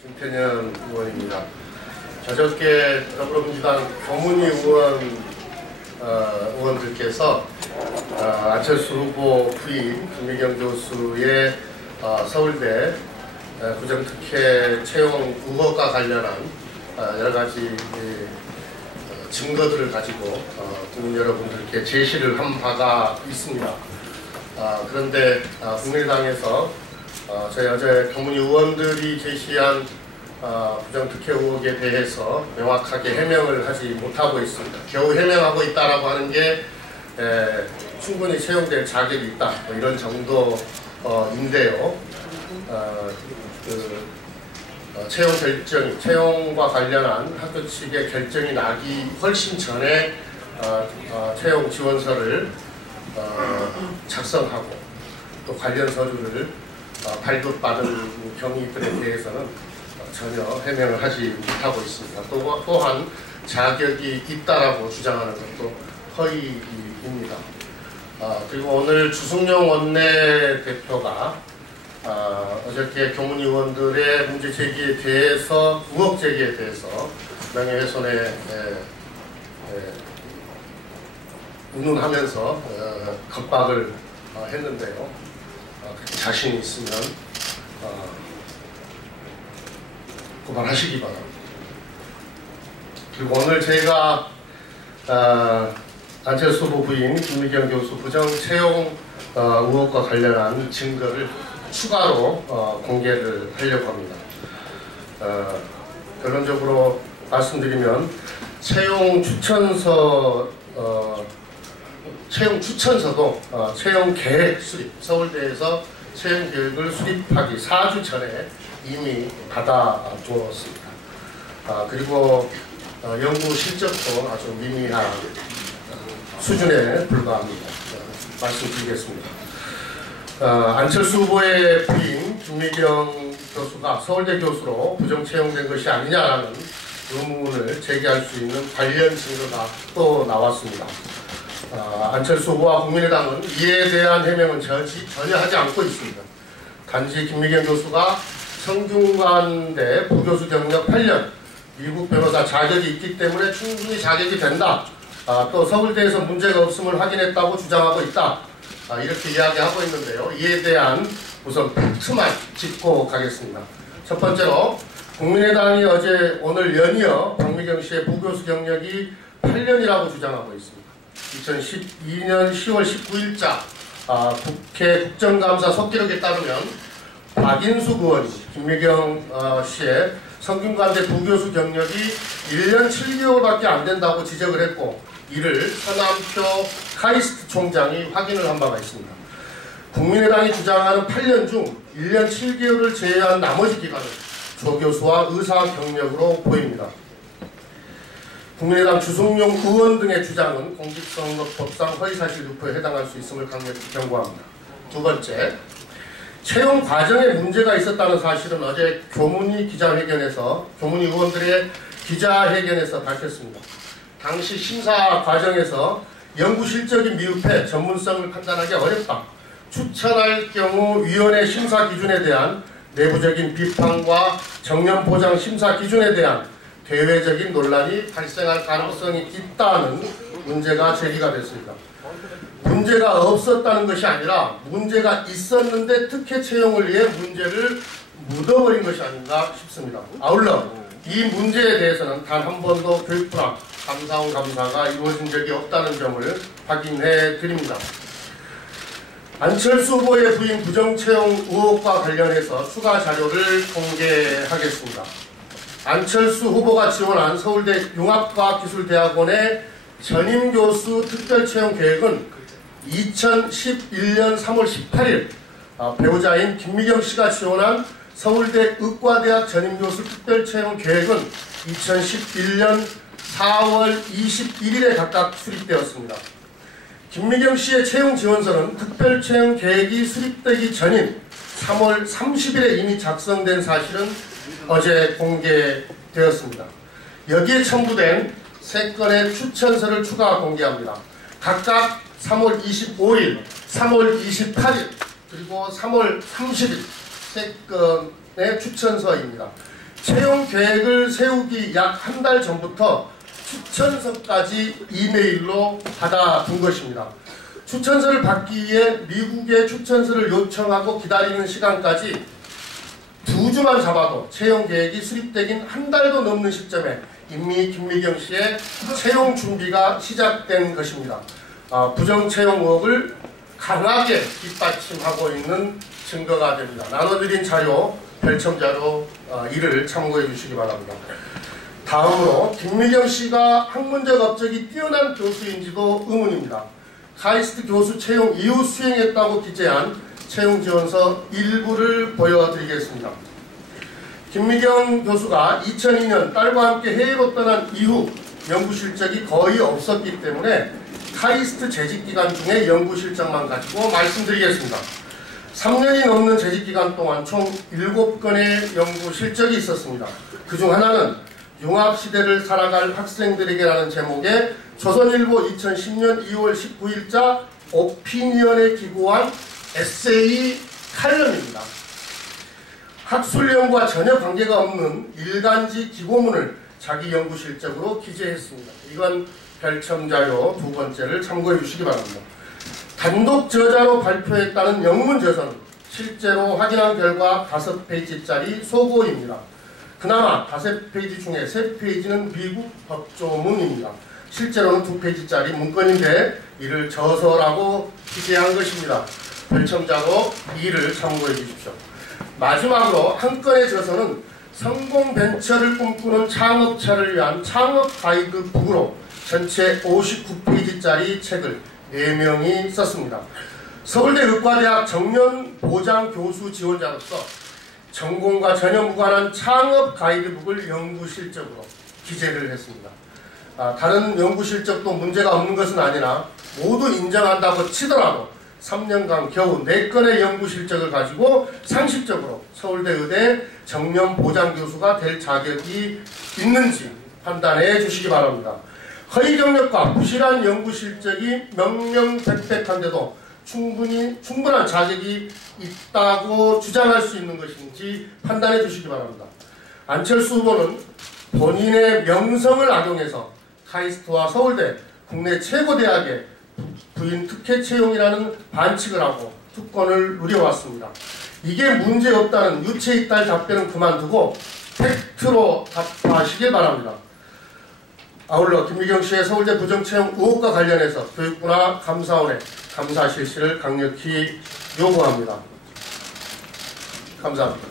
김태년 의원입니다. 저녁에 더불어민주당 교문위 의원들께서 안철수 후보 부인 김미경 교수의 서울대 부정특혜 채용 의혹과 관련한 여러 가지 증거들을 가지고 국민 여러분들께 제시를 한 바가 있습니다. 그런데 국민의당에서 저희 어제 교문위 의원들이 제시한 부정특혜 의혹에 대해서 명확하게 해명을 하지 못하고 있습니다. 겨우 해명하고 있다라고 하는 게 충분히 채용될 자격이 있다, 뭐 이런 정도인데요. 채용과 관련한 학교 측의 결정이 나기 훨씬 전에 채용 지원서를 작성하고 또 관련 서류를 발급받은 경위들에 대해서는 전혀 해명을 하지 못하고 있습니다. 또한 자격이 있다라고 주장하는 것도 허위입니다. 그리고 오늘 주승용 원내대표가 어저께 교문위 의원들의 문제 제기에 대해서, 의혹 제기에 대해서 명예훼손에 운운하면서 겁박을 했는데요. 자신이 있으면 고발하시기 바랍니다. 그리고 오늘 제가 안철수 후보 부인 김미경 교수 부정 채용 의혹과 관련한 증거를 추가로 공개를 하려고 합니다. 결론적으로 말씀드리면 채용 추천서도 채용 계획 수립, 서울대에서 채용 계획을 수립하기 4주 전에 이미 받아두었습니다. 그리고 연구 실적도 아주 미미한 수준에 불과합니다. 말씀드리겠습니다. 안철수 후보의 부인 김미경 교수가 서울대 교수로 부정 채용된 것이 아니냐라는 의문을 제기할 수 있는 관련 증거가 또 나왔습니다. 안철수 후보와 국민의당은 이에 대한 해명은 전혀 하지 않고 있습니다. 단지 김미경 교수가 성균관대 부교수 경력 8년, 미국 변호사 자격이 있기 때문에 충분히 자격이 된다. 또 서울대에서 문제가 없음을 확인했다고 주장하고 있다. 이렇게 이야기하고 있는데요. 이에 대한 우선 팩트만 짚고 가겠습니다. 첫 번째로 국민의당이 오늘 연이어 박미경 씨의 부교수 경력이 8년이라고 주장하고 있습니다. 2012년 10월 19일자 국회 국정감사 속기록에 따르면 박인숙 의원이 김미경 씨의 성균관대 부교수 경력이 1년 7개월밖에 안 된다고 지적을 했고, 이를 서남표 카이스트 총장이 확인을 한 바가 있습니다. 국민의당이 주장하는 8년 중 1년 7개월을 제외한 나머지 기간은 조교수와 의사 경력으로 보입니다. 국민의당 주승용 의원 등의 주장은 공직선거법상 허위사실 유포에 해당할 수 있음을 강력히 경고합니다. 두 번째, 채용 과정에 문제가 있었다는 사실은 어제 교문위 의원들의 기자회견에서 밝혔습니다. 당시 심사 과정에서 연구 실적이 미흡해 전문성을 판단하기 어렵다. 추천할 경우 위원회 심사 기준에 대한 내부적인 비판과 정년 보장 심사 기준에 대한 대외적인 논란이 발생할 가능성이 있다는 문제가 제기가 됐습니다. 문제가 없었다는 것이 아니라 문제가 있었는데 특혜 채용을 위해 문제를 묻어버린 것이 아닌가 싶습니다. 아울러 이 문제에 대해서는 단 한 번도 교육부나 감사원 감사가 이루어진 적이 없다는 점을 확인해 드립니다. 안철수 후보의 부인 부정채용 의혹과 관련해서 추가 자료를 공개하겠습니다. 안철수 후보가 지원한 서울대 융합과학기술대학원의 전임교수 특별채용 계획은 2011년 3월 18일 배우자인 김미경 씨가 지원한 서울대 의과대학 전임교수 특별채용 계획은 2011년 4월 21일에 각각 수립되었습니다. 김미경 씨의 채용 지원서는 특별채용 계획이 수립되기 전인 3월 30일에 이미 작성된 사실은 어제 공개되었습니다. 여기에 첨부된 3건의 추천서를 추가 공개합니다. 각각 3월 25일, 3월 28일, 그리고 3월 30일 3건의 추천서입니다. 채용 계획을 세우기 약 한 달 전부터 추천서까지 이메일로 받아둔 것입니다. 추천서를 받기 위해 미국에 추천서를 요청하고 기다리는 시간까지 2주만 잡아도 채용 계획이 수립되긴 한 달도 넘는 시점에 이미 김미경 씨의 채용 준비가 시작된 것입니다. 부정 채용 의혹을 강하게 뒷받침하고 있는 증거가 됩니다. 나눠드린 자료, 별첨자료 이를 참고해 주시기 바랍니다. 다음으로 김미경 씨가 학문적 업적이 뛰어난 교수인지도 의문입니다. 카이스트 교수 채용 이후 수행했다고 기재한 채용 지원서 일부를 보여드리겠습니다. 김미경 교수가 2002년 딸과 함께 해외로 떠난 이후 연구 실적이 거의 없었기 때문에 카이스트 재직기간 중에 연구 실적만 가지고 말씀드리겠습니다. 3년이 넘는 재직기간 동안 총 7건의 연구 실적이 있었습니다. 그중 하나는 융합시대를 살아갈 학생들에게라는 제목의 조선일보 2010년 2월 19일자 오피니언에 기고한 에세이 칼럼입니다. 학술 연구와 전혀 관계가 없는 일간지 기고문을 자기 연구 실적으로 기재했습니다. 이건 별첨자료 2번째를 참고해 주시기 바랍니다. 단독 저자로 발표했다는 영문 저서는 실제로 확인한 결과 5페이지짜리 소고입니다. 그나마 5페이지 중에 3페이지는 미국 법조문입니다. 실제로는 2페이지짜리 문건인데 이를 저서라고 기재한 것입니다. 별첨자로 2를 참고해 주십시오. 마지막으로 한 건의 저서는 성공 벤처를 꿈꾸는 창업자를 위한 창업 가이드북으로 전체 59페이지짜리 책을 4명이 썼습니다. 서울대 의과대학 정년 보장 교수 지원자로서 전공과 전혀 무관한 창업 가이드북을 연구 실적으로 기재를 했습니다. 다른 연구 실적도 문제가 없는 것은 아니라 모두 인정한다고 치더라도 3년간 겨우 4건의 연구 실적을 가지고 상식적으로 서울대 의대 정년 보장 교수가 될 자격이 있는지 판단해 주시기 바랍니다. 허위 경력과 부실한 연구 실적이 명명백백한데도 충분한 자격이 있다고 주장할 수 있는 것인지 판단해 주시기 바랍니다. 안철수 후보는 본인의 명성을 악용해서 카이스트와 서울대 국내 최고 대학의 부인 특혜 채용이라는 반칙을 하고 특권을 누려왔습니다. 이게 문제없다는 유체이탈 답변은 그만두고 팩트로 답하시길 바랍니다. 아울러 김미경 씨의 서울대 부정채용 의혹과 관련해서 교육부나 감사원에 감사 실시를 강력히 요구합니다. 감사합니다.